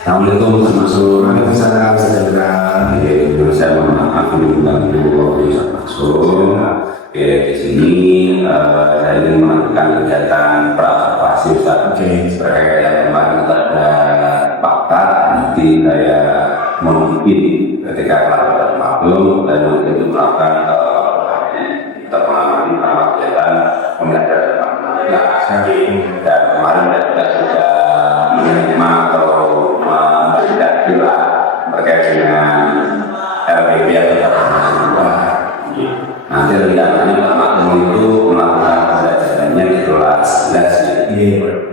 Assalamualaikum termasuk Waalaikumsalam sejahtera. Saya mohon maaf mengganggu waktu yang langsung. Di sini saya ingin melakukan kegiatan pra-observasi terkait yang kemarin ada fakta. Nanti saya mungkin ketika melakukan maklum dan mungkin melakukan pengalaman kegiatan pembelajaran dan kemarin kita sudah menerima atau terkait dengan LPP atau nanti rencananya Pak Makmum itu melakukan pembelajarannya di kelas 11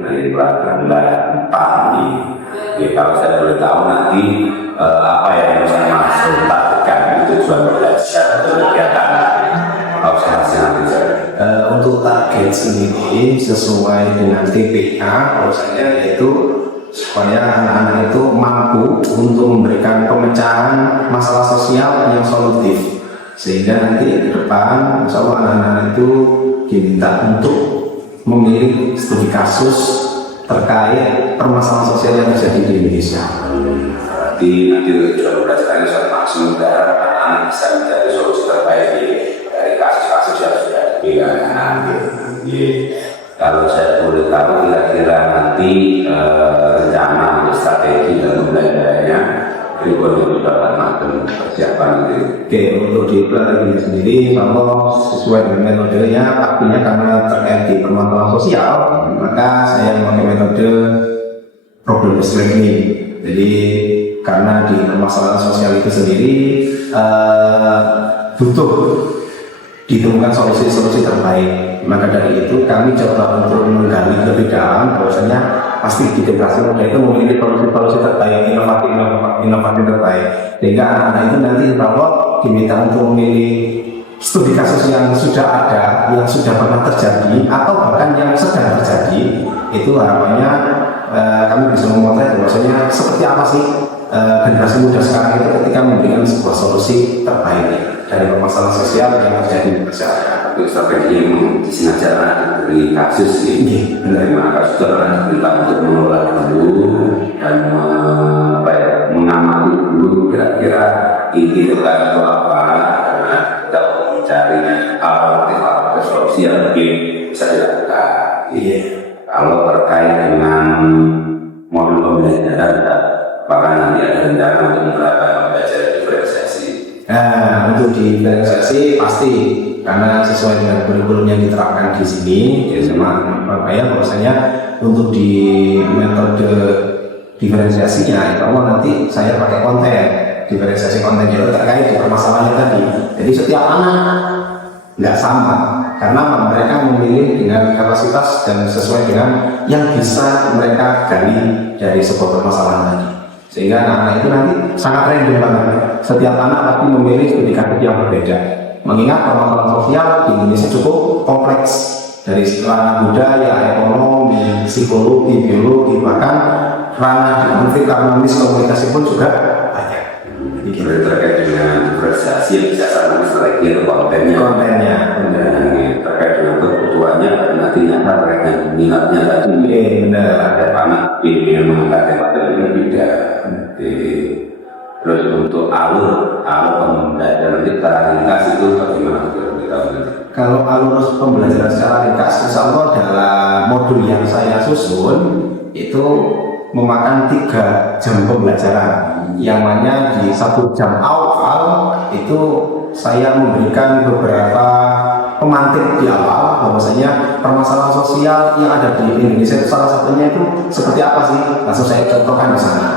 dari kelas 4 ini. Kalau saya boleh tahu nanti apa yang bisa masuk takutkan tujuan belajar kegiatan observasi nanti. Untuk target sendiri sesuai dengan TPA prosesnya yaitu supaya anak-anak itu mampu untuk memberikan pemecahan masalah sosial yang solutif, sehingga nanti ke depan insya Allah anak-anak itu diminta untuk memilih studi kasus terkait permasalahan sosial yang terjadi di Indonesia. Berarti nanti tujuan belajarnya sudah maksud anak-anak bisa mencari solusi terbaik dari kasus-kasus yang sudah dipilihkan. Kalau saya boleh tahu kira-kira nanti rencana untuk strategi dan pembelajarannya berikutnya dapat maklum persiapan itu. Oke, untuk di pelajaran sendiri kalau sesuai dengan metodenya, artinya karena terkait di permasalahan sosial, maka saya memakai metode problem based learning. Jadi karena di permasalahan sosial itu sendiri butuh ditemukan solusi-solusi terbaik. Maka dari itu kami coba untuk menggali lebih dalam bahwasanya pasti di generasi muda itu memiliki solusi-solusi terbaik, inovasi terbaik, sehingga anak-anak itu nanti bahwa diminta untuk memilih studi kasus yang sudah ada, yang sudah pernah terjadi atau bahkan yang sedang terjadi. Itu harapannya kami bisa memotret bahwasanya seperti apa sih generasi muda sekarang itu ketika memberikan sebuah solusi terbaik dari permasalahan sosial yang terjadi di masyarakat. Tapi strategi yang disengaja dari kasus ini menerima kasus kita untuk mengelola dulu dan mengamati dulu kira-kira ini tentang itu apa, karena kita mencari alternatif solusi yang lebih bisa dilakukan. Kalau terkait dengan modul pembelajaran, apakah nanti ada rencana untuk menerapkan pembelajaran diferensiasi? Untuk diferensiasi pasti, karena sesuai dengan kurikulum yang diterapkan di sini, ya sama ya bahwasanya untuk di metode diferensiasinya, itu nanti saya pakai konten diferensiasi konten itu terkait di permasalahan tadi. Jadi setiap anak nggak sama, karena mereka memilih dengan kapasitas dan sesuai dengan yang bisa mereka gali dari sebuah permasalahan tadi. Sehingga anak-anak itu nanti sangat random banget. Setiap anak pasti memilih studi kasus yang berbeda. Mengingat permasalahan sosial di Indonesia cukup kompleks, dari ranah budaya, ekonomi, psikologi, biologi, bahkan ranah konflik harmonis komunikasi pun juga banyak. Jadi terkait dengan diferensiasi yang bisa sama strategi kontennya, dan terkait dengan kebutuhannya nantinya terkait dengan minatnya tadi. Benar. Ada anak ini mengangkat tema yang berbeda. Terus untuk alur pembelajaran kita ringkas itu bagaimana kita? Kalau alur pembelajaran secara ringkas, insya Allah dalam modul yang saya susun itu memakan 3 jam pembelajaran, yang mana di 1 jam awal itu saya memberikan beberapa pemantik di awal bahwasanya permasalahan sosial yang ada di Indonesia salah satunya itu seperti apa sih, langsung saya contohkan di sana,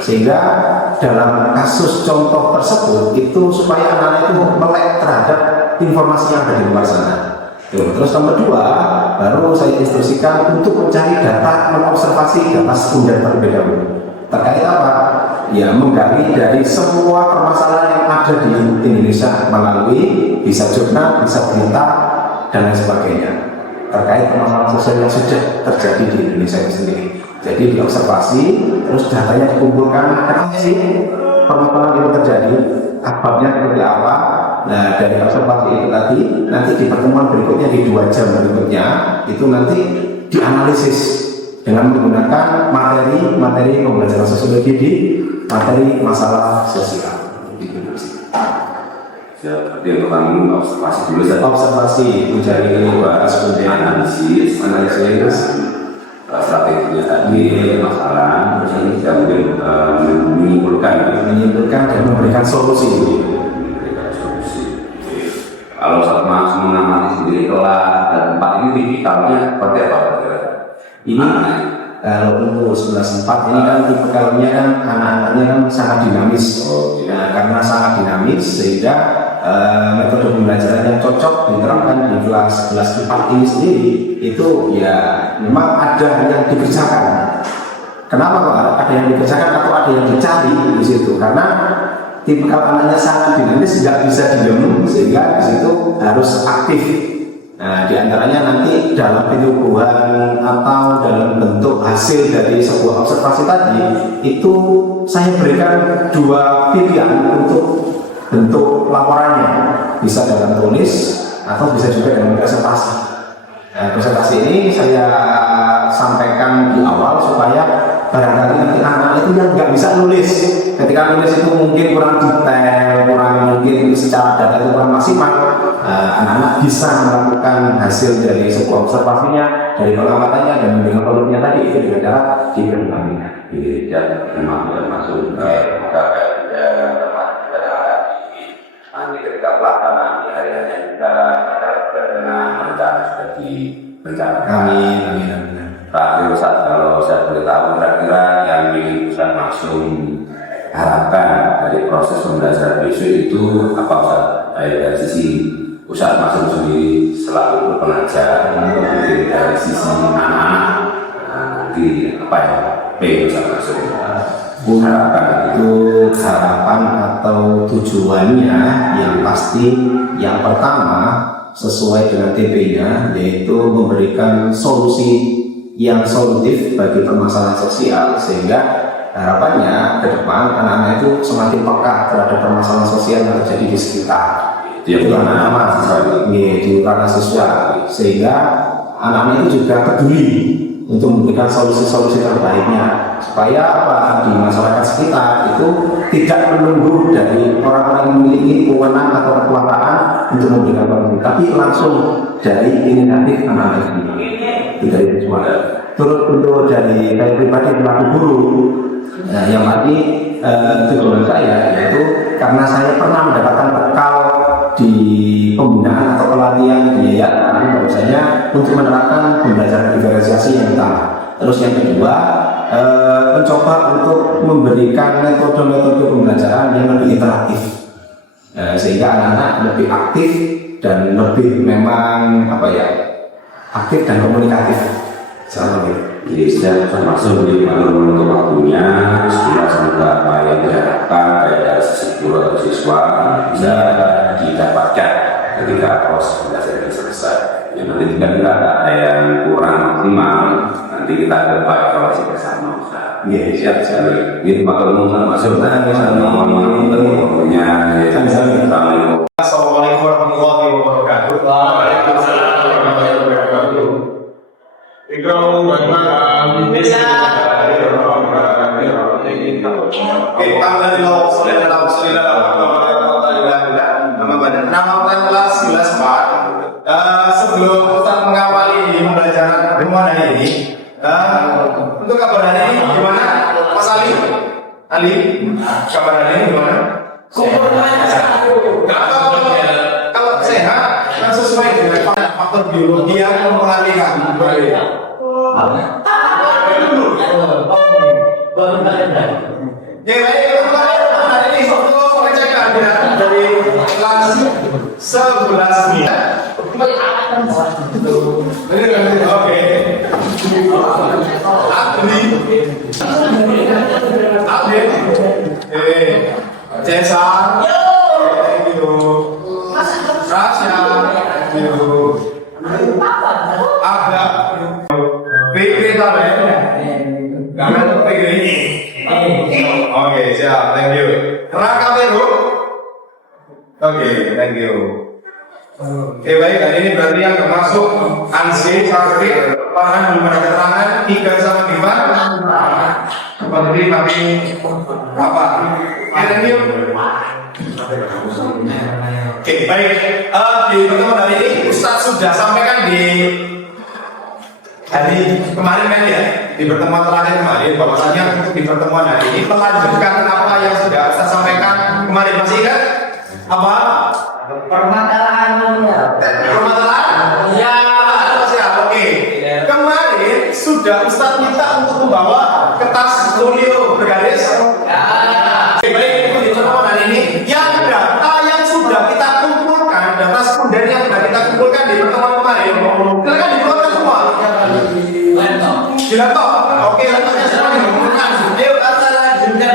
sehingga dalam kasus contoh tersebut itu supaya anak-anak itu melek terhadap informasi yang ada di luar sana. Terus yang kedua, baru saya instruksikan untuk mencari data, mengobservasi data sekunder terlebih dahulu. Terkait apa? Ya, menggali dari semua permasalahan yang ada di Indonesia melalui bisa jurnal, bisa berita, dan lain sebagainya terkait permasalahan sosial yang sudah terjadi di Indonesia itu sendiri. Jadi diobservasi, terus datanya dikumpulkan, kenapa sih permasalahan itu terjadi, sebabnya seperti apa. Nah, dari observasi itu tadi, nanti di pertemuan berikutnya di 2 jam berikutnya itu nanti dianalisis dengan menggunakan materi pembelajaran sosiologi di materi masalah sosial. Seperti untuk kamu observasi dulu saja. Observasi, mencari bahas, kemudian analisis, strateginya tadi masalah, terus ini kita mungkin menyimpulkan dan memberikan solusi. Kalau saat mas mengamati sendiri kelas dan tempat ini tipikalnya seperti apa? Ini kalau untuk 11.4 ini kan tipikalnya kan anak-anaknya kan sangat dinamis. Karena sangat dinamis sehingga metode pembelajaran yang cocok diterapkan di kelas 11.4 ini sendiri itu ya memang ada yang dikerjakan. Kenapa kok ada yang dikerjakan atau ada yang dicari di situ? Karena tipikal anaknya sangat dinamis, nggak bisa diem, sehingga di situ harus aktif. Nah, diantaranya nanti dalam penyuluhan atau dalam bentuk hasil dari sebuah observasi tadi itu saya berikan dua pilihan untuk bentuk laporannya, bisa dalam tulis atau bisa juga dalam presentasi. Nah, presentasi ini saya sampaikan di awal supaya barangkali nanti anak itu yang nggak bisa nulis, ketika nulis itu mungkin kurang detail, kurang mungkin secara data itu kurang maksimal, anak-anak bisa melakukan hasil dari sebuah observasinya, dari pengamatannya dan dengan produknya tadi itu dengan cara dikembangkan. Dan memang masuk ketika pelaksanaan hari-hari kita rencana sudah direncanakan. Amin. Terakhir Ustaz, kalau saya boleh tahu kira-kira yang ingin Ustaz langsung harapkan dari proses pembelajaran besok itu apa Ustaz? Baik dari sisi Ustaz Maksum sendiri selaku pengajar, mungkin dari sisi anak-anak, nanti apa ya? Ustaz Maksum harapkan Untuk harapan atau tujuannya yang pasti yang pertama sesuai dengan TP-nya yaitu memberikan solusi yang solutif bagi permasalahan sosial, sehingga harapannya ke depan anak-anak itu semakin peka terhadap permasalahan sosial yang terjadi di sekitar di ranah siswa, sehingga anak-anak itu juga peduli untuk memberikan solusi-solusi terbaiknya supaya apa di masyarakat sekitar itu tidak menunggu dari orang-orang yang memiliki kewenangan atau kekuasaan untuk memberikan solusi, tapi langsung dari inisiatif anak-anak sendiri. Dari siswa. Turut untuk dari saya pribadi pelaku guru, yang tadi tujuan saya yaitu karena saya pernah mendapatkan bekal di pembinaan atau pelatihan di yayasan, bahwasanya untuk menerapkan pembelajaran diferensiasi yang utama. Terus yang kedua, mencoba untuk memberikan metode-metode pembelajaran yang lebih interaktif, sehingga anak-anak lebih aktif dan lebih memang aktif dan komunikatif. Jadi saya termasuk di untuk waktunya, semoga apa yang diharapkan baik dari sisi guru atau siswa bisa didapatkan ketika proses pembelajaran ini selesai. Yang nanti jika ada yang kurang maksimal, nanti kita akan evaluasi bersama. Iya, siap. Ini Pak Ketua masuk. Assalamualaikum. Assalamualaikum warahmatullahi wabarakatuh. Nama kelas 11 sebelum kita mengawali pembelajaran pertemuan hari ini, untuk kabar hari ini gimana, Mas Ali? Kabar hari ini gimana? Kalau sehat, kan sesuai dengan faktor biologi yang mempengaruhi kami. Ya baik, hari ini untuk pengecekan dari kelas 11 ini. Oke. Cesar. Thank you. Rasya. Thank you. Ada. Fikri tadi. Jangan Fikri. Oke, siap. Thank you. Raka Teru. Oke, thank you. Baik, hari ini berarti yang termasuk Ansi, Sakti, Paham belum ada keterangan 3 sama 5 berarti pakai apa? Yuk. Oke, baik. Di pertemuan hari ini Ustaz sudah sampaikan di hari kemarin kan ya, di pertemuan terakhir kemarin bahwasanya untuk di pertemuan hari ini melanjutkan apa yang sudah Ustaz sampaikan kemarin. Masih ingat apa? Permasalahan Ya, siap. Oke. Kemarin sudah Ustaz minta untuk membawa kertas folio bergaris. Oke, baik, itu di pertemuan hari ini yang data yang sudah kita kumpulkan, data sekunder yang sudah kita kumpulkan di pertemuan kemarin, silakan dikeluarkan semua. Di laptop. Oke, laptopnya semua dikumpulkan. Ayo, kita lanjutkan.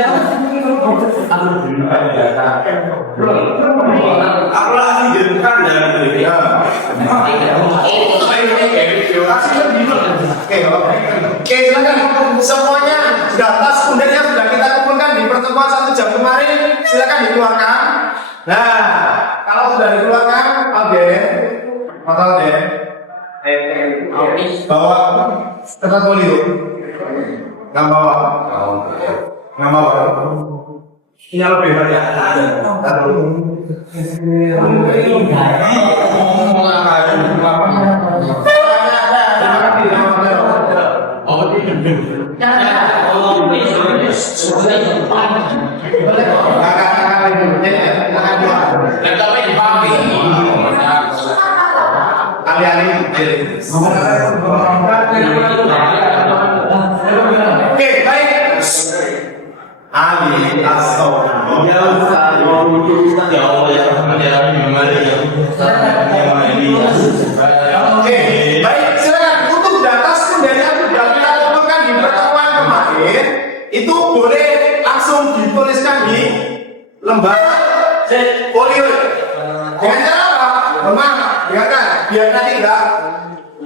Aku lagi jadikan dari Oke, silakan semuanya data sekunder yang sudah kita kumpulkan di pertemuan 1 jam kemarin, silakan dikeluarkan. Nah, kalau sudah dikeluarkan, oke, Mas Alden, bawa kertas folio. Nggak bawa. Ini lebih banyak. Oke, baik. Ali Oke, baik, silakan. Untuk data sekunder yang sudah kita kumpulkan di pertemuan kemarin, itu boleh langsung dituliskan di lembar folio. Dengan cara apa? Memang, dengarkan, biar nanti enggak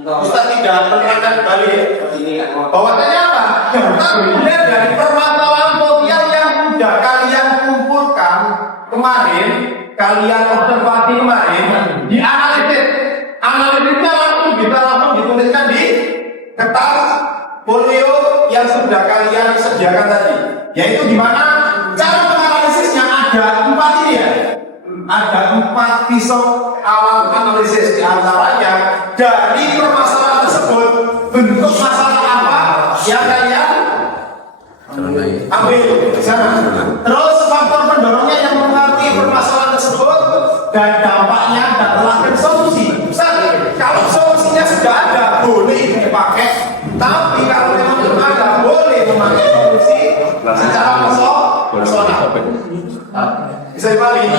Ustaz tidak menerangkan kembali. Bahwasanya apa? Data sekunder dari permasalahan sosial yang sudah kalian kumpulkan kemarin, kalian observasi kemarin, dianalisis. Analisisnya langsung dituliskan di kertas folio yang sudah kalian sediakan tadi. Yaitu gimana? Cara menganalisisnya ada 4 ini ya. Ada 4 pisau awal analisis, di antaranya dari permasalahan tersebut bentuk masalah apa yang kalian ambil di sana. Terus faktor pendorongnya yang mempengaruhi permasalahan tersebut dan dampaknya dan terakhir solusi. Kalau solusinya sudah ada boleh dipakai, tapi kalau memang belum ada boleh memakai solusi secara personal. Bisa dibalik.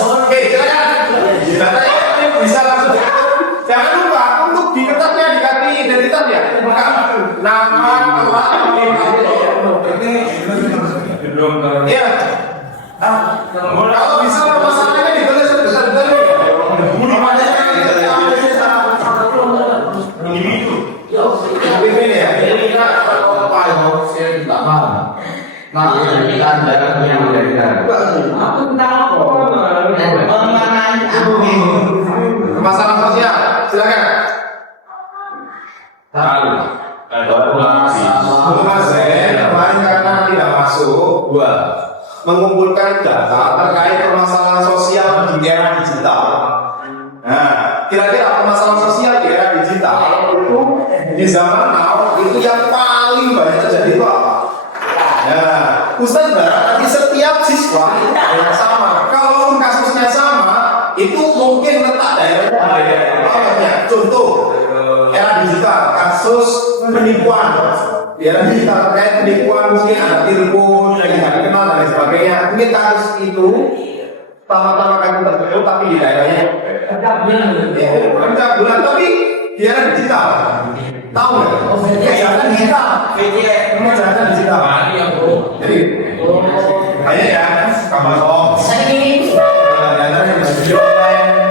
Oke, silakan. Bisa langsung. Jangan lupa untuk di kertasnya dikasih identitas ya. Nama, tempat, ya. Kalau bisa permasalahannya ditulis detail-detail. Masalah sosial, silakan. Untuk Mas kemarin karena tidak masuk, mengumpulkan data terkait permasalahan sosial di era digital. Nah, kira-kira permasalahan sosial di era digital itu di zaman now itu yang paling banyak terjadi itu apa? Nah, Ustaz berharap nanti setiap siswa yang sama. Kalau kasusnya sama, itu mungkin letak daerahnya. Contoh, era digital, kasus penipuan. Di era digital terkait penipuan mungkin ada telepon yang tidak dikenal dan lain sebagainya. Mungkin kasus itu pertama-tama kasus tersebut, tapi di daerahnya bulan, tapi di era digital. Tahu nggak? Kejahatan digital. Kejahatan digital. Jadi banyak ya, kabar hoax.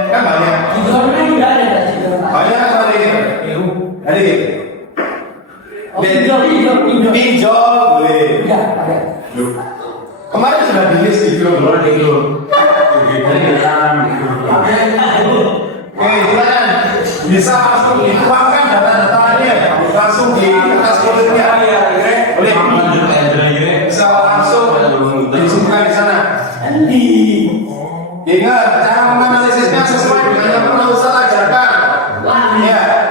Kan banyak. Banyak kali. Jadi pinjol boleh. Kemarin sudah di list di grup. Oke, silakan. Bisa langsung dituangkan data-datanya langsung di atas foldernya. Boleh. Bisa langsung disubkan di sana. Ingat, cara menganalisisnya sesuai dengan yang pernah Ustaz ajarkan. Ya.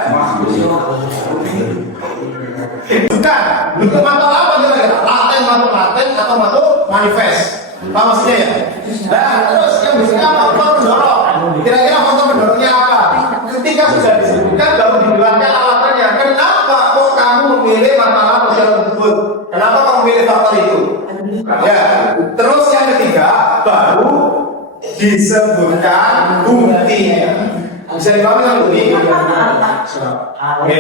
Bukan, bentuk matematik apa kira-kira? Laten, matematik atau matematik manifest? Apa maksudnya ya? Nah, terus yang berikutnya faktor pendorong. Kira-kira faktor pendorongnya apa? Ketika sudah disebutkan baru dijelaskan alasannya. Kenapa kok kamu memilih masalah sosial tersebut? Kenapa kamu memilih faktor itu? Ya, terus yang ketiga baru disebutkan buktinya. Bisa dipahami kan bukti? Oke,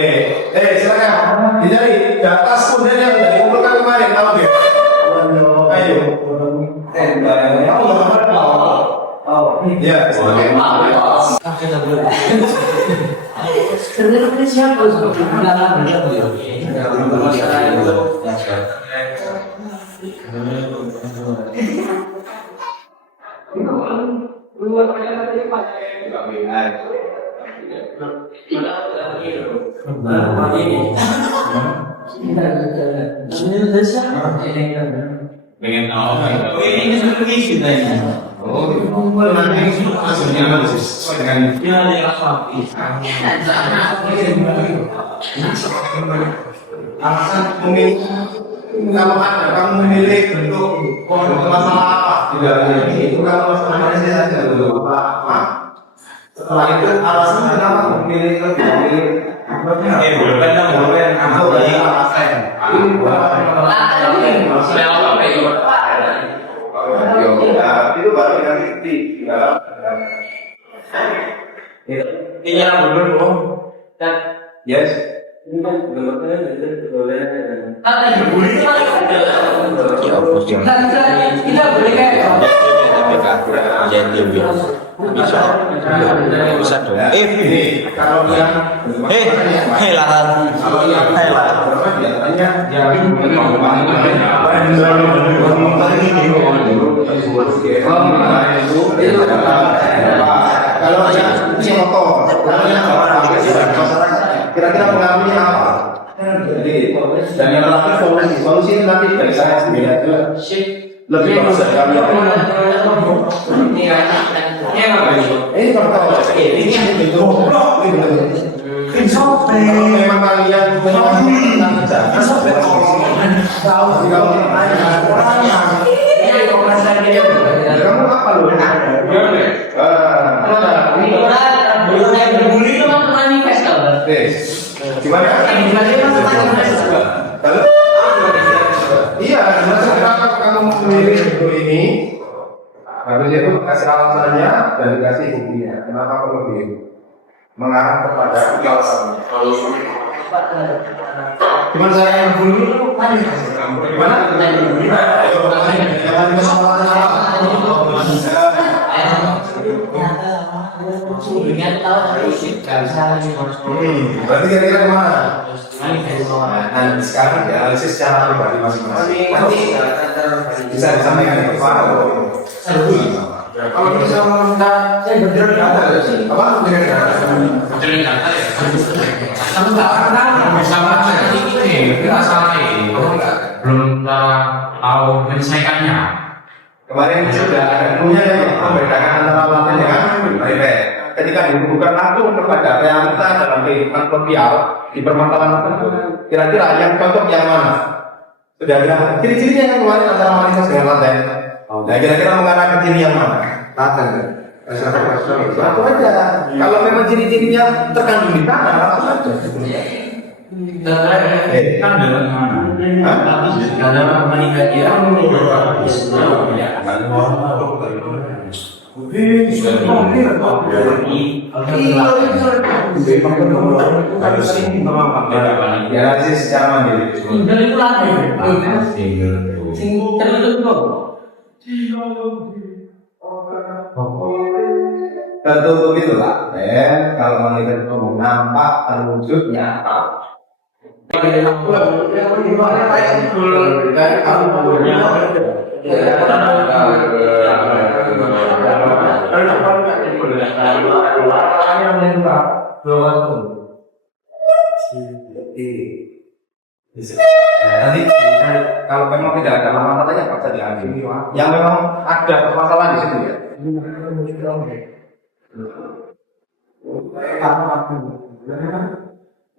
silakan dicari data student yang sudah dikumpulkan kemarin. Tahu ya? Ayo. Ya, oke. Pengen tahu ini seperti ini. Oh, nanti hasilnya analisis sesuai dengan alasan memilih. Kalau ada kamu memilih bentuk masalah apa? Tidak ada ini. Itu kalau masalahnya saja dulu apa? Setelah itu alasan kenapa memilih lebih itu baru yang titik. Iya, betul. Yes. Tidak boleh kayak bisa dong. Kalau yang kalau yang contoh, kira-kira pengaruhnya apa? Jadi, dan yang terakhir solusi ini nanti dari saya sendiri aja. Lebih bagus dari kami. Ini contoh. Ini bentuk. Kalau memang kalian kamu apa loh? Gimana? Kalau iya, kenapa kamu memilih bentuk ini? Habis itu kasih alasannya dan dikasih buktinya. Kenapa kamu memilih? Mengarah kepada alasannya. Gimana saya yang dulu? Gimana? Berarti kira-kira kemana? Nah, sekarang dianalisis secara pribadi masing-masing. Nanti bisa disampaikan ke Pak. Kalau bisa meminta, saya berjalan data apa? Berjalan data ya. Kamu nggak pernah bersama ini, kita salah ini. Kamu belum tahu menyelesaikannya. Kemarin sudah ada ilmunya yang membedakan antara laten dengan privat. Ketika dibutuhkan langsung kepada realita dalam kehidupan sosial di permasalahan tertentu, kira-kira yang cocok yang mana? Sudah ada ciri-cirinya yang kemarin antara manifest dengan laten. Nah, kira-kira mengarah ke ciri yang mana? Laten. Satu aja. Kalau memang ciri-cirinya terkandung di tanah, langsung aja. kan dalam mana? Dalam manifest Analisis secara mandiri. Tertutup itulah. Kalau manifest umum nampak terwujud nyata. yang memang ada permasalahan di situ ya.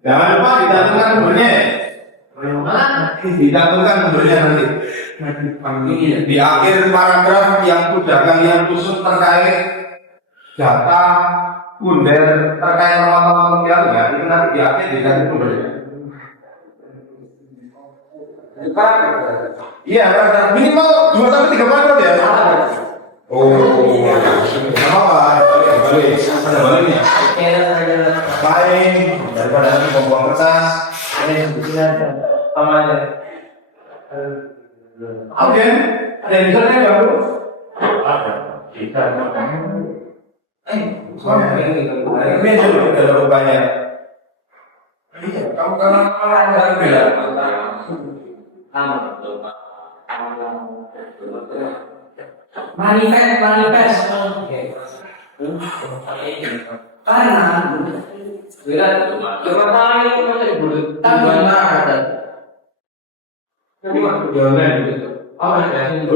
Jangan lupa dicantumkan nomornya. Dicantumkan nomornya nanti. Di akhir paragraf yang sudah kalian susun terkait data kunder terkait permasalahan sosialnya, itu nanti di akhir dicantum nomornya. Iya, minimal 2 sampai 3 paragraf ya. Oh, apa? Balik, ada baliknya. Baik, daripada nanti buang kertas. Oke, ada yang bisa saya bantu? Ada. Kita. Ini sudah ada rupanya. Kamu kan bilang. Manifest. Karena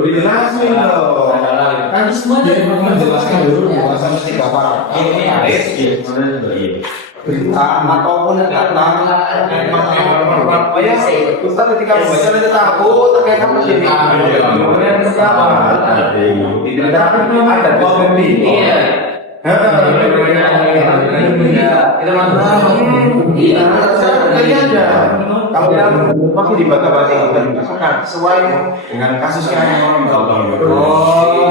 Dijelasin dong. Nanti semua jadi menjelaskan dulu 2 sampai 3 paragraf. Ataupun data Ustaz ketika membaca nanti takut terkait apa sih? Kemudian siapa? Di dalam itu ada komedi. Iya. Kita masuk. Iya. Kalau yang masih dibaca-baca sesuai dengan kasusnya. Oh,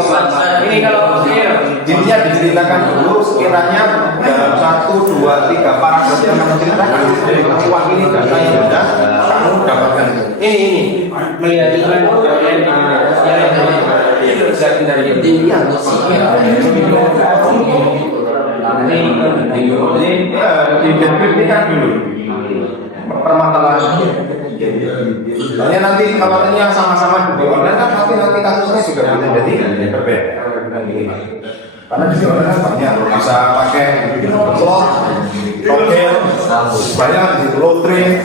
ini kalau intinya diceritakan dulu sekiranya dalam 1, 2, 3 paragraf yang menceritakan uang ini data yang sudah kamu dapatkan. Ini melihat dideskripsikan dulu permasalahannya. Soalnya nanti kalau ini yang sama-sama di online kan nanti kasusnya juga bisa jadi berbeda. Karena di online kan banyak bisa pakai slot, token, banyak di situ lotre.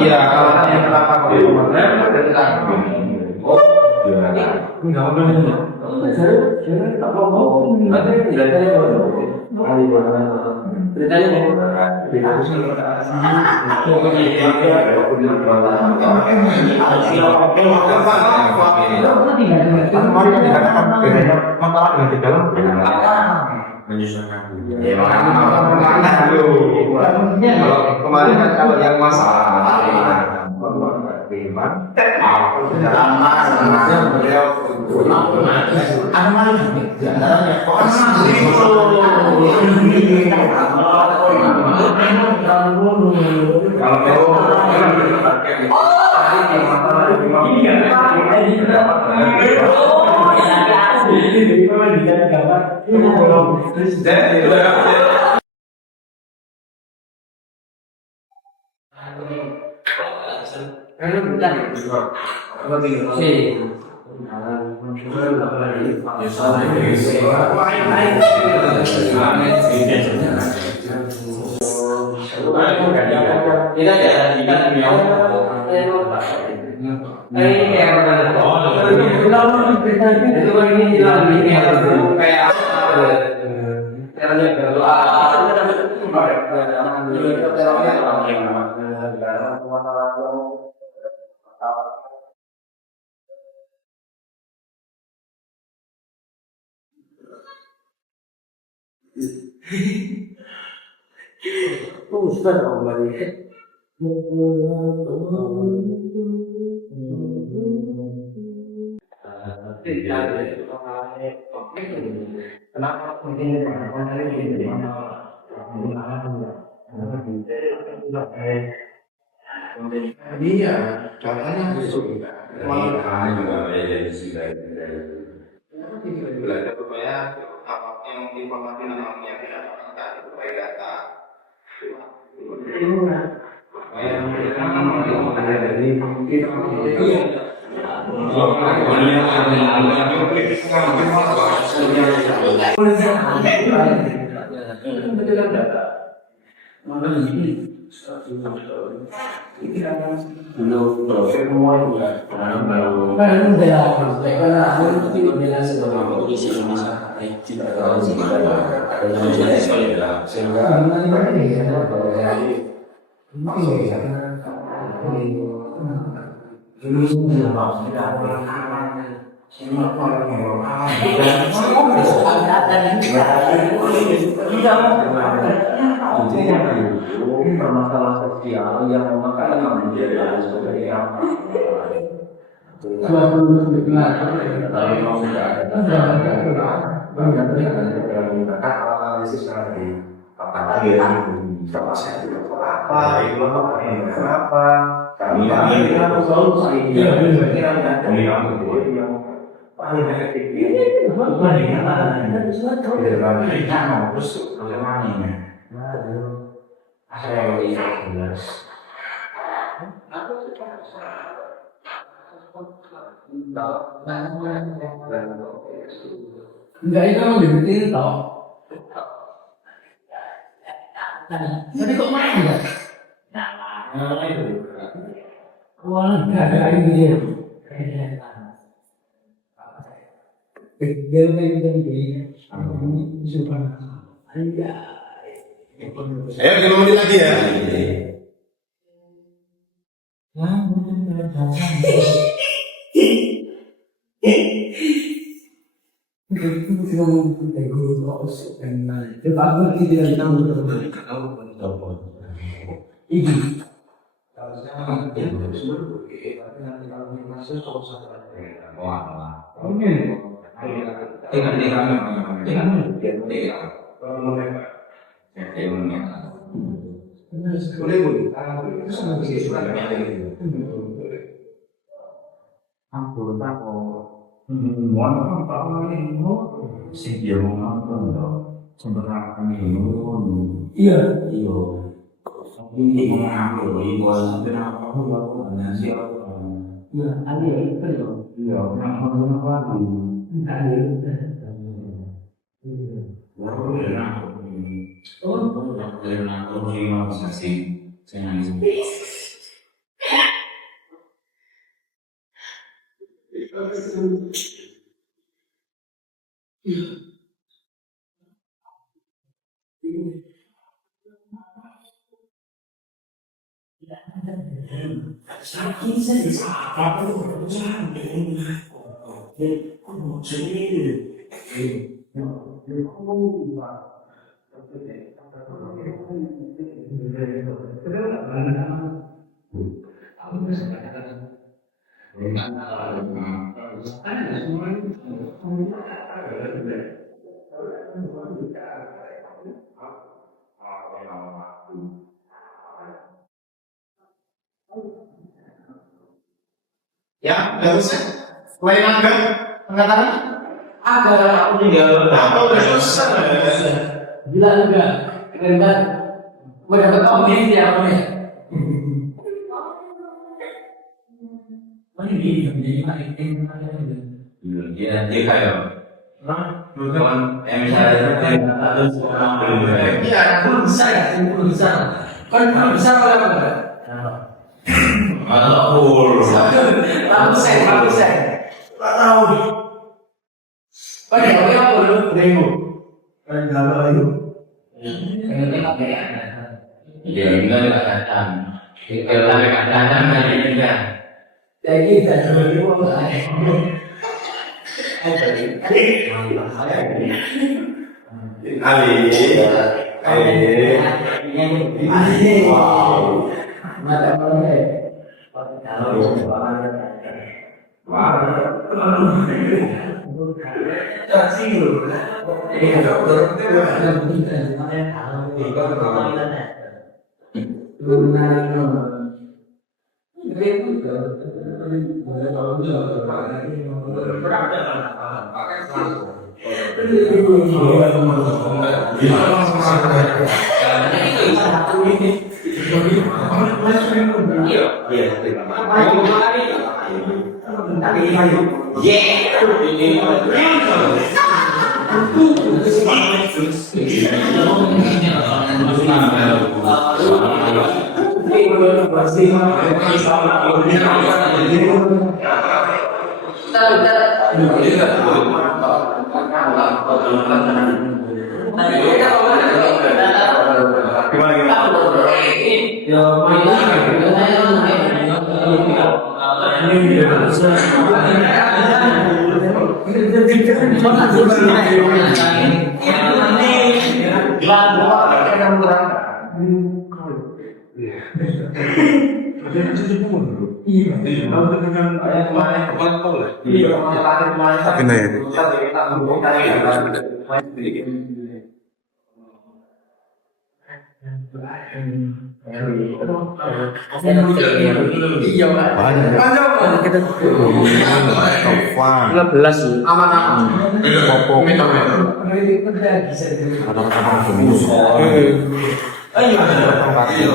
Iya, kalau yang kenapa di online kemarin kan kalau yang masalah iya, contohnya belajar supaya apa yang informasi namanya tidak dapatkan supaya data. dalam data. Mana ini? Belum proses semua juga. Kan udah karena aku itu bilang sebelum polisi Indonesia tidak tahu sih ada yang sehingga masalah sosial yang memang kadang menjadi sebagai apa? Suatu tapi mau analisis tadi apa kenapa kami solusi yang paling efektif terus bagaimana saya jelas enggak itu mau dibikin toh tapi kok mana enggak nah itu wah enggak ada ini Ayo 5 menit lagi ya. Ya, udah selesai. Lain agak mengatakan agak aku tinggal apa udah selesai. gila enggak keren banget mau dapat komisi ya kamu ya ini dia kayak bukan misalnya ada seorang belum ya belum bisa ya belum bisa kan belum bisa apa Alhamdulillah. Bagus saya. Tahu. Pada orang yang belum demo. Kan kalau ayo. Ini apa ya? Dia enggak datang. Kita datang hari ini kan. Jadi kita dulu Wow. Mata mulai.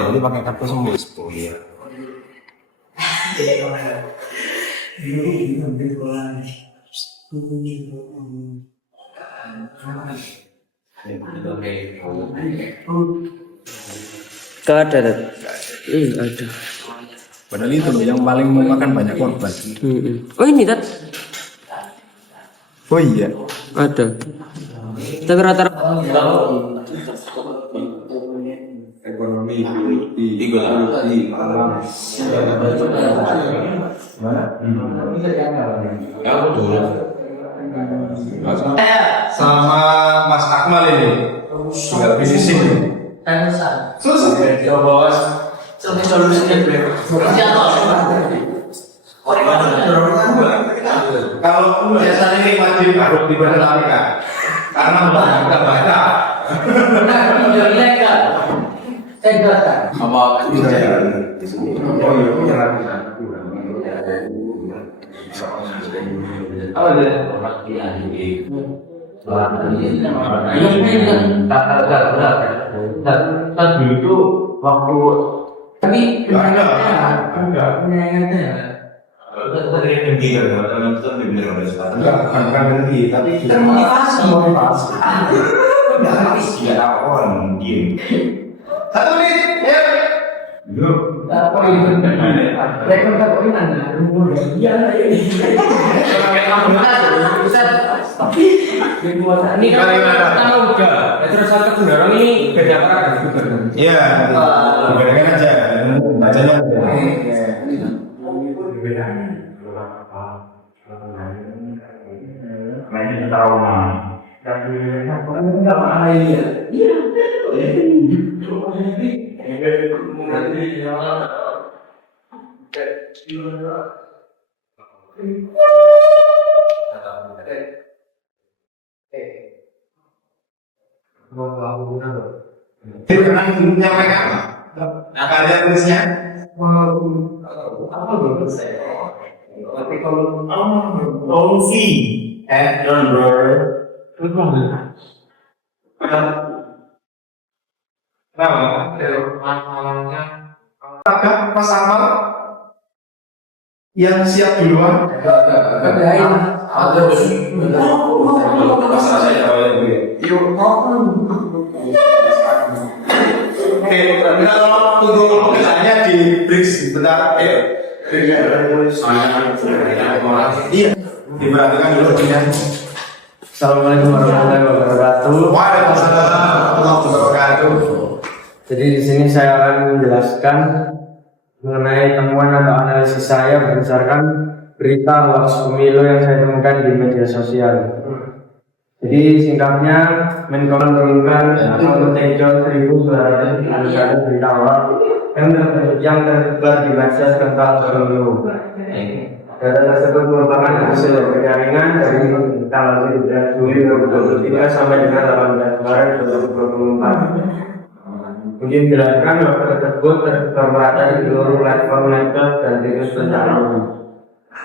Ini pakai kartu semua ya. Ada. Ada. Padahal itu loh yang paling memakan banyak korban. Oh ini Tat. Oh iya. Ada. Tapi rata-rata Ekonomi di alam. Sama Mas Akmal ini tinggal bisnis ini. Susah. Ya bos. Kalau biasa ini wajib harus diberlakukan karena kita baca. Sama dulu itu waktu tapi bukan berhenti, tapi termotivasi. Satu menit, ya. Ini kan tanggal udah. Terus satu kendaraan ini beda kan? Iya, bedakan aja, bacanya. Mainnya trauma. Itu kan menyampaikan karya tulisnya. Tongsi. Number. Apakah Mas Akmal yang siap duluan? Oke, kalau tunggu misalnya di break sebentar. Iya, diperhatikan dulu ya. Assalamualaikum warahmatullahi wabarakatuh. Waalaikumsalam warahmatullahi wabarakatuh. Jadi di sini saya akan menjelaskan mengenai temuan atau analisis saya berdasarkan berita hoax pemilu yang saya temukan di media sosial. Jadi singkatnya, Menkom menurunkan akun Tejo 1200 ada berita hoax yang tersebar di medsos tentang pemilu. Data tersebut merupakan hasil penyaringan dari tanggal 17 Juli 2023 sampai dengan 18 Maret 2024. Mungkin dijelaskan bahwa tersebut tersebar merata di seluruh platform medsos dan situs pencarian.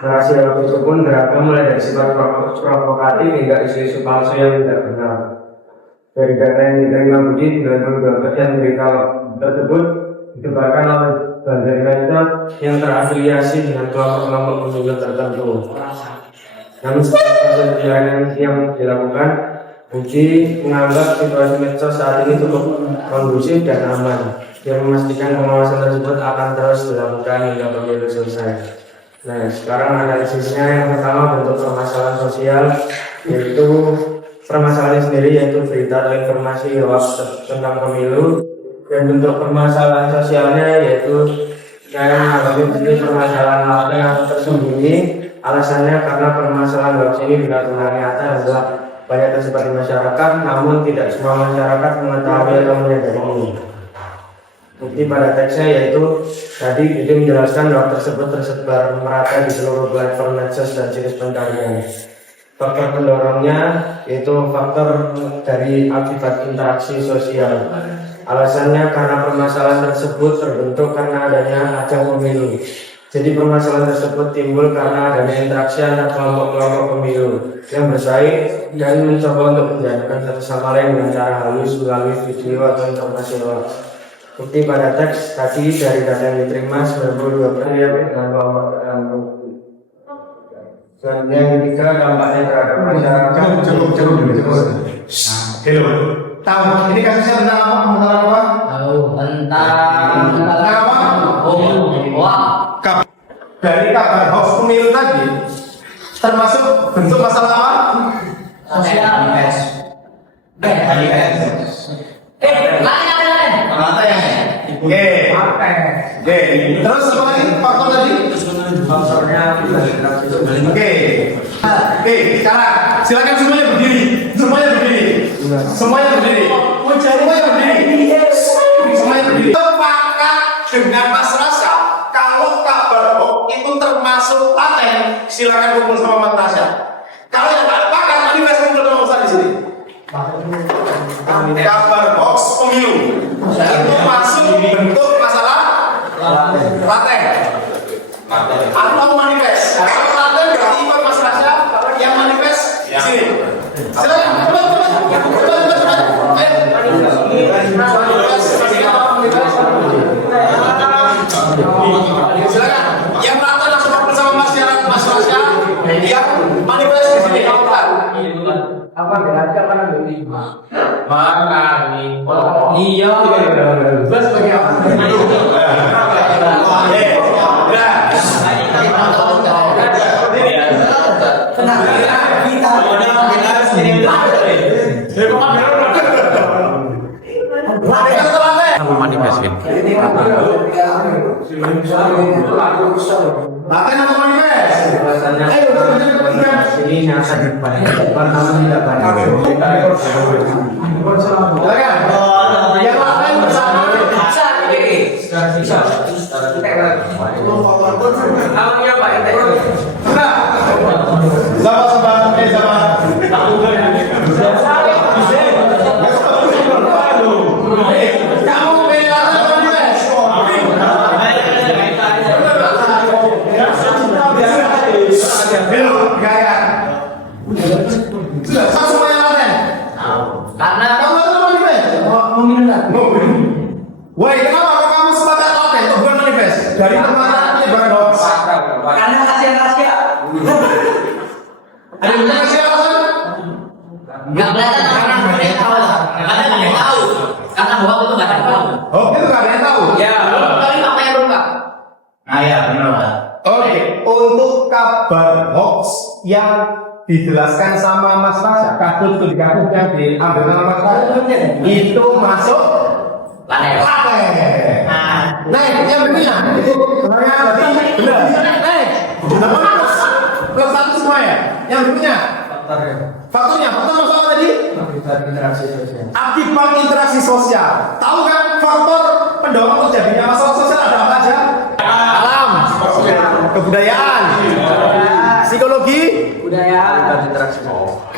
Narasi itu pun beragam mulai dari sifat provokatif hingga isu-isu palsu yang tidak benar. Dari data yang diterima Budi, 92% berita tersebut disebarkan oleh badan medsos yang terafiliasi dengan kelompok-kelompok pemilih tertentu. Namun setelah proses penilaian yang dilakukan, Uji menganggap situasi medsos saat ini cukup kondusif dan aman. Dia memastikan pengawasan tersebut akan terus dilakukan hingga pemilu selesai. Nah, sekarang analisisnya yang pertama bentuk permasalahan sosial, yaitu permasalahan sendiri yaitu berita atau informasi hoax tentang pemilu, dan bentuk permasalahan sosialnya yaitu yang menghadapi permasalahan lain yang tersembunyi. Alasannya karena permasalahan hoax ini bila nyata adalah banyak tersebar di masyarakat, namun tidak semua masyarakat mengetahui atau menyadarinya. Bukti pada teksnya yaitu tadi dia menjelaskan bahwa tersebut tersebar merata di seluruh platform medsos dan situs pencarian. Faktor pendorongnya yaitu faktor dari akibat interaksi sosial. Alasannya karena permasalahan tersebut terbentuk karena adanya ajang pemilu. Jadi permasalahan tersebut timbul karena adanya interaksi antar kelompok-kelompok pemilu yang bersaing dan mencoba untuk menjadikan satu sama lain dengan cara halus melalui video atau informasi hoax. Bukti pada teks tadi dari data yang diterima 92% dengan kelompok tertentu. Dan yang ketiga dampaknya terhadap masyarakat. Cukup. Hello. Tahu ini kasusnya tentang apa? Tentang apa? Tahu tentang apa? Wah. Dari kabar hoax pemilu tadi termasuk bentuk masalah apa? Sosial. Oke. Terus apa lagi faktor tadi? Faktornya interaksi sosial. Oke, sekarang silakan semuanya berdiri. Semuanya berdiri. Semuanya berdiri. Sepakat dengan Mas Rasya, kalau kabar hoax itu termasuk paten, silakan kumpul sama Mas Rasya. Kalau yang nggak sepakat, nanti Mas kumpul sama Ustaz di sini. Kabar hoax pemilu itu masuk bentuk masalah paten atau manifest. Kalau paten berarti ikut Mas Rasya, yang manifest di sini. Silakan, cepat. Silakan. Yang paten langsung ngobrol sama Mas Rasya. Yang manifest di sini. Apa belajar mana berlima? Mana nih? Iya. Bos pakai apa? Manifestin. Paten atau manifest? Ini yang sangat banyak. Pertama tidak banyak. Silakan. Yang lain bersama. Awalnya Pak Ite. Sabar. Kamu bela atau manifest? Belum, gaya. Sudah, semuanya laten. Karena Kamu atau manifest? Woi, kenapa kamu sepakat laten? Itu bukan manifest. Dari teman penyebaran hoax. karena rahasia. Ada yang punya siapa? Nggak kelihatan karena nggak ada tahu. Karena nggak ada tahu. Karena hoax itu nggak ada tahu. Oh, itu nggak ada yang tahu. Ya, tapi apa yang lupa? Ya, benar. Oke, untuk kabar hoax yang dijelaskan sama Mas Rasya, kasus yang diambil sama Mas Rasya, itu masuk Lain. laten. Nah, yang berikutnya itu benar benar. Plus satu semua ya. Yang berikutnya faktor masalah tadi Interaksi sosial. akibat interaksi sosial. Tahu kan faktor pendorong terjadinya masalah sosial ada apa aja? Alam, kebudayaan, psikologi,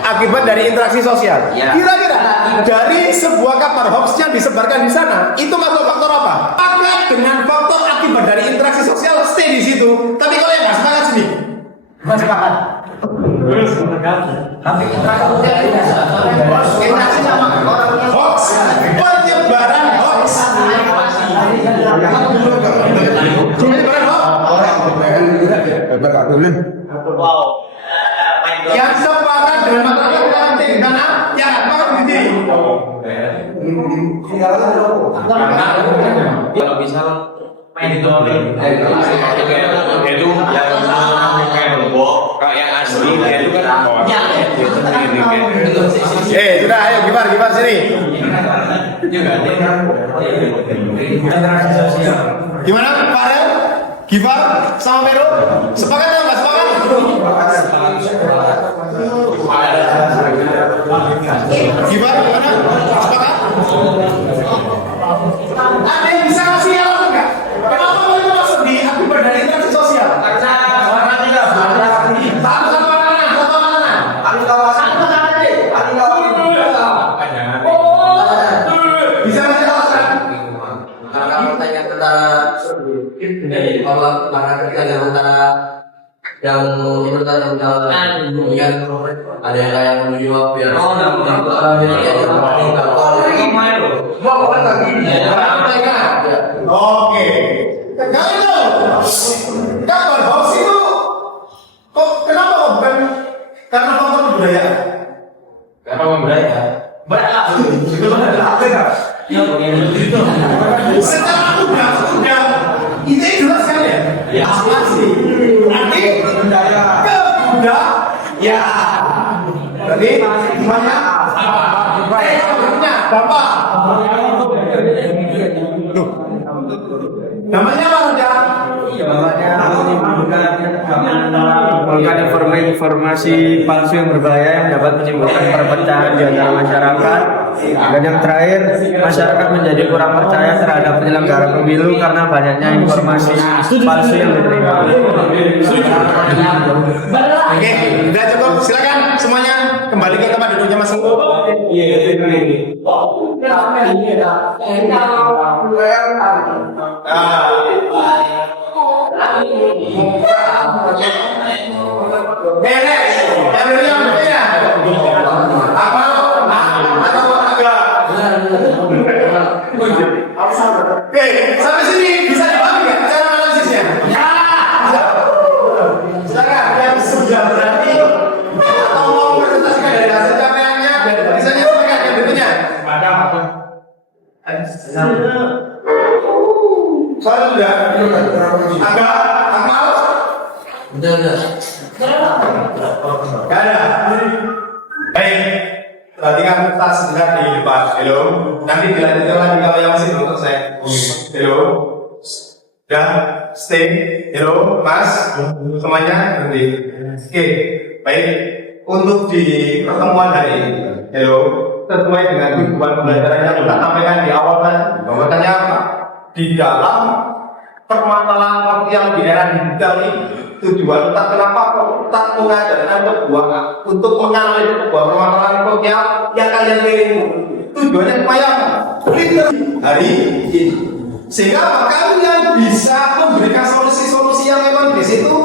akibat dari interaksi sosial. Ya. Kira-kira dari sebuah kabar hoax yang disebarkan di sana itu masuk faktor apa? Pakai dengan faktor akibat dari interaksi sosial, stay di situ. Tapi kalau yang nggak sepakat sini, interaksi sama hoax, penyebaran hoax. Penyebaran hoax. Yang sepakat dengan masyarakat penting dan ya Kalau misal main itu yang kayak robot kalau yang asli dia itu kan Sudah, ayo Gifar sini. Gimana Farel? Gifar sama Vero? Sepakat atau nggak sepakat? Gifar gimana? Sepakat? Ada yang bisa kasih alasan nggak? Kenapa mau itu masuk di akibat dari interaksi sosial? Yang ada yang kayak menyuap biar Oke. Kalau kabar hoax itu kok kenapa kok bukan karena faktor budaya? karena membudaya Secara udah ini jelas kan ya? Ya pasti. Berarti budaya ya. Berarti gimana? Bapak. Namanya apa saja? Menimbulkan informasi palsu yang berbahaya yang dapat menimbulkan perpecahan di antara masyarakat. Dan yang terakhir, masyarakat menjadi kurang percaya terhadap penyelenggara pemilu karena banyaknya informasi palsu yang diterima. Oke, udah cukup. Silakan semuanya kembali ke tempat duduknya masing-masing. Oke, sampai sini bisa dipahami nggak cara analisisnya? Ya, bisa. Silakan yang sudah berani atau mau presentasikan dari hasil capaiannya dan tulisannya silakan yang berikutnya. Soalnya sudah agak akmal. udah Gak ada. Baik, perhatikan tas sebentar di depan. Hello. Nanti dilanjutkan lagi kalau yang masih belum selesai. Hello. Dan stay. Hello, Mas. Semuanya berhenti. Oke. Baik. Untuk di pertemuan hari ini, hello, sesuai dengan tujuan pembelajaran yang kita sampaikan di awal tadi. Bahwasanya apa? Di dalam permasalahan yang di era digital ini, tujuan tak kenapa tak mengajarkan sebuah untuk menganalisis sebuah permasalahan sosial yang kalian pilih. Tujuannya supaya liter hari ini, sehingga kalian bisa memberikan solusi-solusi yang memang di situ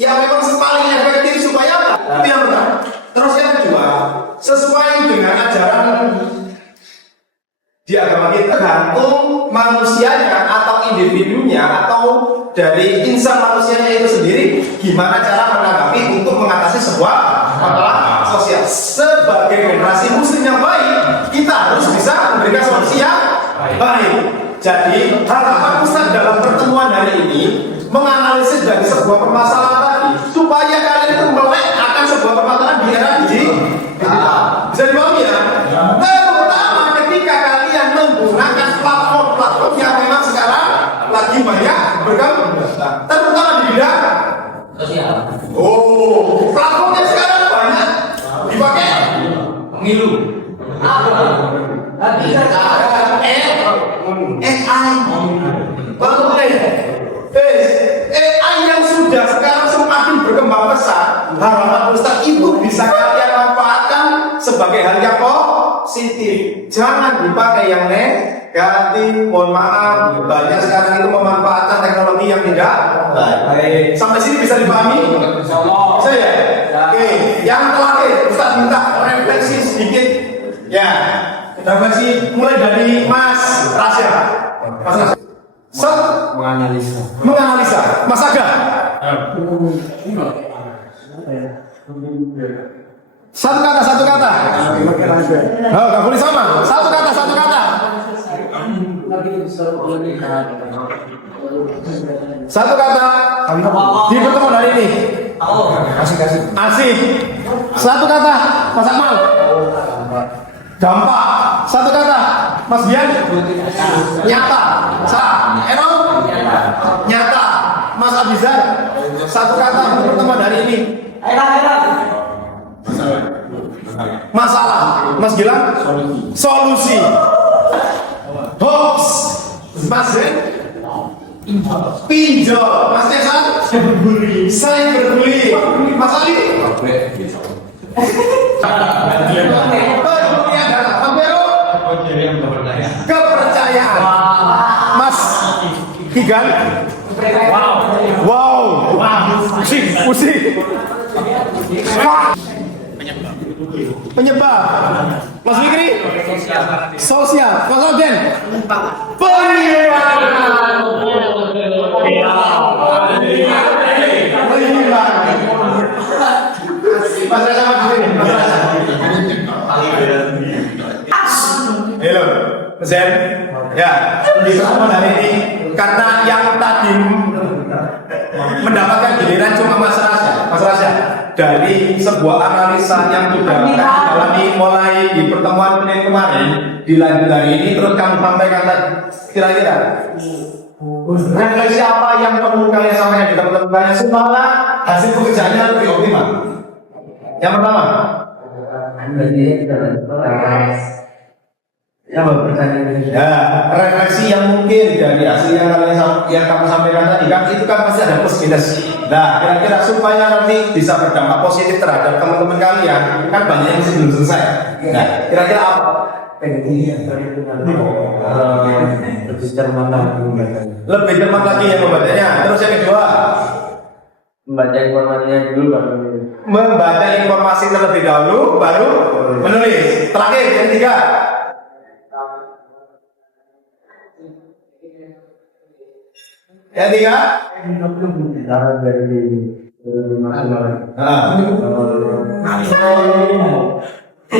yang memang paling efektif supaya apa? Itu yang pertama. Terus yang kedua, sesuai dengan ajaran di agama kita, tergantung manusianya atau individunya atau dari insan manusianya itu sendiri gimana cara menanggapi untuk mengatasi sebuah masalah sosial. Sebagai generasi muslim yang baik, kita harus bisa memberikan solusi yang baik. Jadi harapan Ustaz dalam pertemuan hari ini menganalisis dari sebuah permasalahan tadi supaya kalian itu melek akan sebuah permasalahan di era digital. Bisa dipahami ya? Terutama ketika kalian menggunakan platform-platform yang memang sekarang lagi banyak berkembang, terutama di bidang sosial. Oh, platformnya sekarang banyak dipakai Pemilu. AI, AI yang sudah sekarang semakin berkembang pesat. Harapan Ustaz itu bisa kalian manfaatkan sebagai hal yang positif. Jangan dipakai yang negatif. Mohon maaf, banyak sekarang itu memanfaatkan teknologi yang tidak baik. Sampai sini bisa dipahami? Bisa ya? Oke, yang terakhir Ustaz minta refleksi sedikit. Ya, refleksi mulai dari Mas Rasya. Menganalisa. Mas Aga. Satu kata. Oh, nggak boleh sama. Satu kata. Satu kata di pertemuan hari ini. Asik. Satu kata Mas Akmal. Dampak. Satu kata Mas Bian. Nyata. Eno. Nyata. Mas Abizar. Satu kata pertemuan hari ini. Masalah. Mas Gilang. Solusi. Hoax. Mas Zen. Pinjol. Mas Tesan. Cyberbully. Mas Ali. Kepercayaan. Mas Kigan. Wow. Pusing. Penyebab. Mas Fikri. Sosial. Mas Oden. Penyimpangan. Mas Reza sama di sini. Mas Reza. Halo, Mas Zen. Ya, di pertemuan hari ini karena yang tadi mendapatkan giliran cuma Mas Rasya dari sebuah analisa yang sudah kami mulai di pertemuan Senin kemarin dilanjut hari ini terus kamu sampaikan tadi kira-kira refleksi apa yang perlu kalian sampaikan di teman-teman kalian supaya hasil pekerjaannya lebih optimal. Yang pertama, ya, refleksi yang mungkin dari hasil yang kamu sampaikan tadi kan itu kan pasti ada plus minus. Nah, kira-kira supaya nanti bisa berdampak positif terhadap teman-teman kalian kan banyak yang masih belum selesai. Nah, kira-kira apa? Lebih cermat lagi yang membacanya. Terus yang kedua, Membaca informasinya dulu baru membaca informasi terlebih dahulu baru menulis. Terakhir yang ketiga,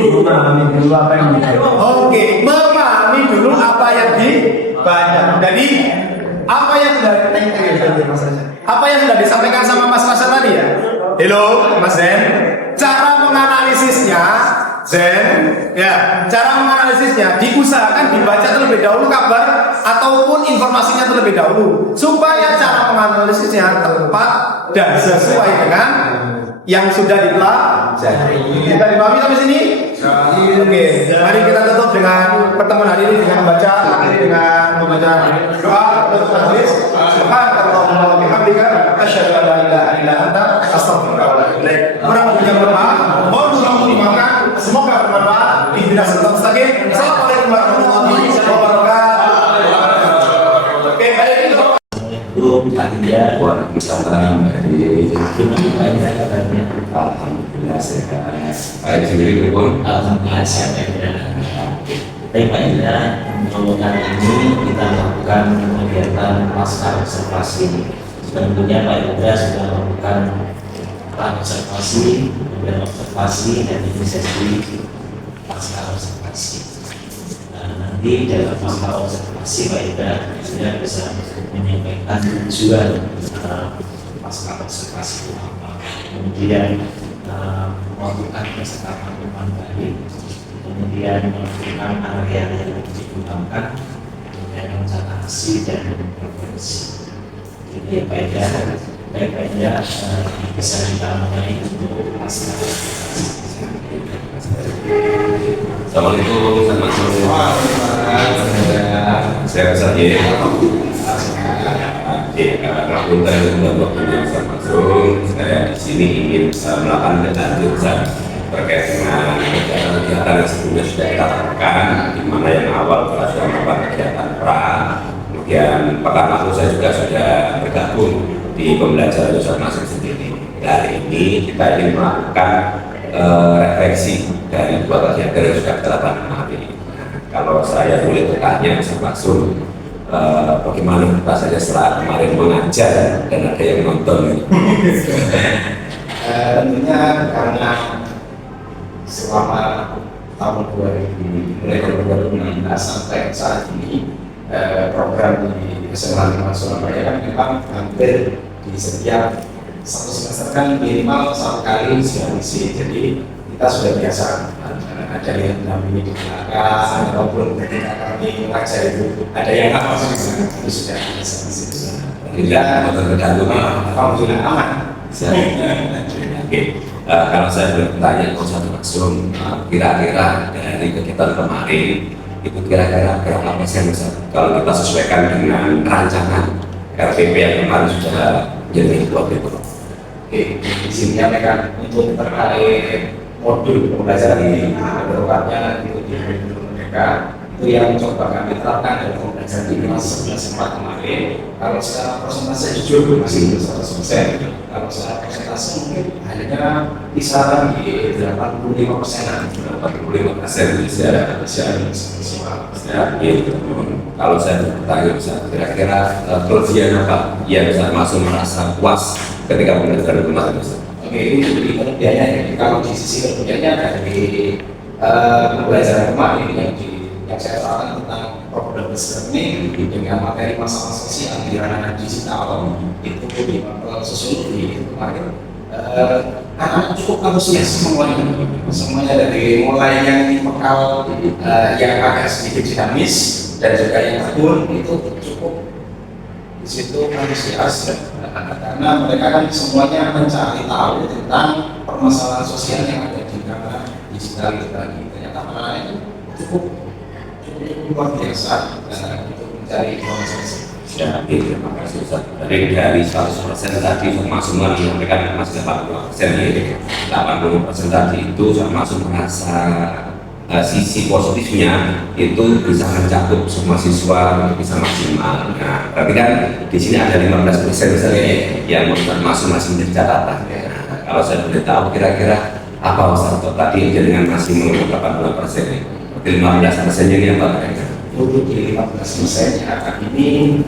memahami dulu apa yang oke, memahami dulu apa yang dibaca. Jadi apa yang sudah disampaikan sama Mas Rasya tadi ya. Halo, Mas Zen. Cara menganalisisnya, Zen, ya, cara menganalisisnya diusahakan dibaca terlebih dahulu kabar ataupun informasinya terlebih dahulu supaya cara menganalisisnya tepat dan sesuai dengan yang sudah dipelajari. Kita dipahami sampai sini? Oke, mari kita tutup dengan pertemuan hari ini dengan membaca doa untuk majelis. Subhanallah wa bihamdika asyhadu an la ilaha illa anta astaghfiruka wa atubu ilaik. Kurang lebihnya mohon maaf. Mohon dimaafkan. Semoga bermanfaat. Ihdinas siratal mustaqim. Assalamualaikum warahmatullahi wabarakatuh. Oke, baik itu. Alhamdulillah sehat. Baik sendiri pun. Alhamdulillah sehat. Baik Pak Indra, untuk kali ini kita melakukan kegiatan pasca observasi. Tentunya Pak Indra sudah melakukan observasi, kemudian observasi dan inisiasi pasca observasi. Nanti dalam pasca observasi Pak Indra sudah bisa menyampaikan tujuan pasca observasi itu apa, kemudian melakukan kesepakatan baik, kemudian melakukan area yang dikembangkan, kemudian rencana aksi dan provinsi. Jadi baik-baiknya bisa kita mulai untuk pasca observasi. Assalamualaikum, selamat sore. Saya rasa Rapunta yang sudah waktunya saya masuk. Saya di sini ingin melakukan kelanjutan terkait dengan kegiatan yang sebelumnya sudah kita lakukan, di mana yang awal telah sudah melakukan kegiatan pra. Kemudian pekan lalu saya juga sudah bergabung di pembelajaran Ustaz Nasir sendiri. Hari ini kita ingin melakukan refleksi dari dua kegiatan yang sudah kita lakukan hari ini. Kalau saya boleh bertanya langsung, bagaimana rasanya setelah kemarin mengajar dan ada yang nonton? Tentunya karena selama tahun 2016 sampai saat ini program di SMA 5 Surabaya kan memang hampir di setiap satu semester kan minimal satu kali misi. Jadi kita sudah biasa ada yang namanya di belakang ataupun ketika kami mengajar itu ada yang apa itu sudah biasa. Alhamdulillah aman. Oke, kalau saya bertanya ke Ustaz Maksum, kira-kira dari kegiatan kemarin itu kira-kira berapa persen Ustaz? Kalau kita sesuaikan dengan rancangan RPP yang kemarin sudah jadi buat itu. Oke, di sini kan untuk terkait modul pembelajaran ini bertepatnya itu di modul mereka itu yang coba kami terapkan dalam pembelajaran di kelas 11 kemarin. Kalau secara persentase jujur masih belum 100%. Kalau secara persentase mungkin hanya kisaran di 85%-an. 85% bisa gitu. Kalau saya bertanya Ustaz, kira-kira kelebihan apa yang bisa masuk merasa puas ketika belajar kemarin Ustaz? Oke, ini jadi kelebihannya. Jadi kalau di sisi kelebihannya dari pembelajaran kemarin yang saya terangkan tentang problem learning dengan materi masalah sosial di ranah digital itu di sosiologi itu kemarin anak cukup antusias semuanya dari mulai yang bekal yang agak sedikit dinamis dan juga yang tekun itu cukup di situ antusias karena mereka kan semuanya mencari tahu tentang permasalahan sosial yang ada di ranah digital itu tadi. Ternyata anak itu cukup luar biasa untuk mencari informasi. Ya, terima kasih Ustaz. Dari 100% tadi masuk menyampaikan masih 80% ya. 80% tadi itu masuk merasa sisi positifnya itu bisa mencakup semua siswa untuk bisa maksimal. Nah, tapi kan di sini ada 15% misalnya yang masuk masih menjadi catatan. Nah, kalau saya boleh tahu kira-kira apa Ustaz tadi dengan masih menurut 80%? 15%-nya ini apa? Untuk di 15%-nya ini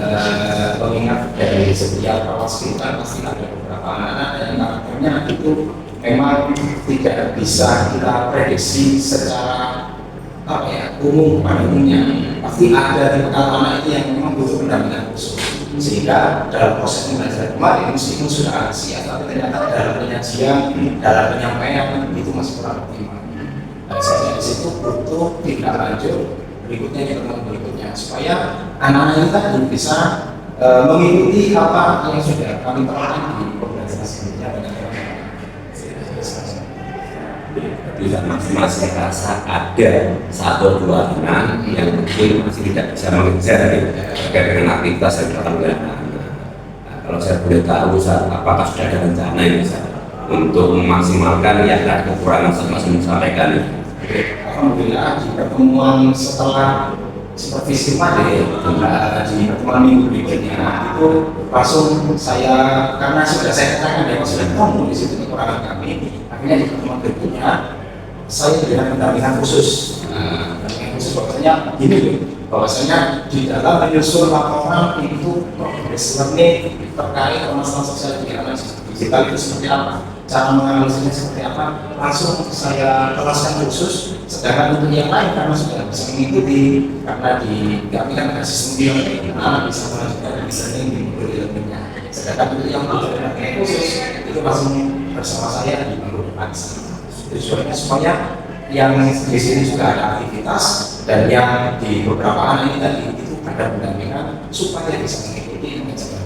mengingat dari setiap kelas kita pasti ada beberapa anak-anak yang karakternya itu memang tidak bisa kita prediksi secara umum pada umumnya. Pasti ada di anak itu yang memang butuh pendampingan khusus. Sehingga dalam proses pembelajaran kemarin meskipun sudah antusias, tapi ternyata dalam penyajian, dalam penyampaian itu masih kurang optimal. Saya di situ butuh tindak lanjut berikutnya supaya anak-anak ini tadi bisa mengikuti apa yang sudah kami terapkan di pembelajaran sebelumnya masih rasa ada satu dua anak yang mungkin masih tidak bisa mengejar terkait dengan aktivitas yang dilakukan. Kalau saya boleh tahu apakah sudah ada rencana ini untuk memaksimalkan yang ada kekurangan masing-masing disampaikan? Alhamdulillah di pertemuan setelah supervisi kemarin di pertemuan minggu berikutnya itu langsung saya karena sudah saya katakan ya sudah ketemu di situ kekurangan kami, akhirnya di pertemuan berikutnya saya diberikan pendampingan khusus. Pendampingan khusus bahwasanya di dalam menyusun laporan itu progress learning terkait permasalahan sosial di ranah digital itu seperti apa, cara menganalisisnya seperti apa, langsung saya kelaskan khusus. Sedangkan untuk yang lain karena sudah bisa mengikuti, karena di kami kan ada sistem yang anak bisa melanjutkan dan bisa learningnya. Sedangkan untuk yang pendampingan khusus itu langsung bersama saya di minggu depan. Tujuannya supaya yang di sini juga ada aktivitas dan yang di beberapa anak ini tadi itu ada pendampingan supaya bisa mengikuti mengejar.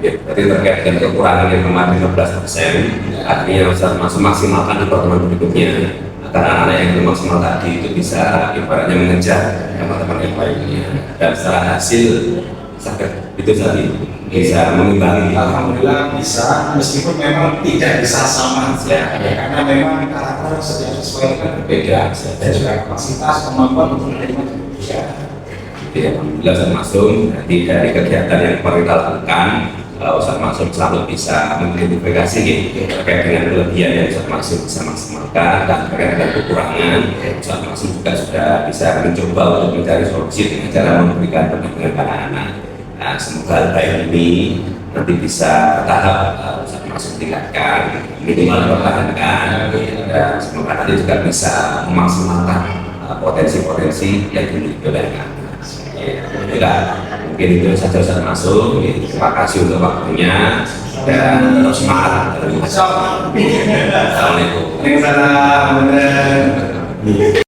Ya, berarti terkait dengan kekurangan yang kemarin 15%, artinya Ustaz maksimalkan di pertemuan berikutnya agar anak-anak yang belum maksimal tadi itu bisa ibaratnya mengejar teman-teman yang lainnya dan setelah hasil itu tadi bisa mengimbangi. Alhamdulillah bisa, meskipun memang tidak bisa sama ya, karena memang karakter setiap siswa itu kan berbeda dan juga kapasitas kemampuan untuk menerima berbeda. Alhamdulillah Ustaz Maksum, dari kegiatan yang kemarin kita lakukan, Ustaz Maksum selalu bisa mengidentifikasi terkait dengan kelebihan yang Ustaz Maksum bisa maksimalkan dan terkait dengan kekurangan. Ustaz Maksum juga sudah bisa mencoba untuk mencari solusi dengan cara memberikan pendampingan pada anak. Nah, semoga baik ini nanti bisa bertahap Ustaz Maksum tingkatkan, minimal pertahankan, dan semoga nanti juga bisa memaksimalkan potensi-potensi yang dimiliki oleh anak. Ya, enggak. Mungkin itu saja Ustaz masuk. Terima kasih untuk waktunya dan terus semangat. Assalamualaikum. Waalaikumsalam.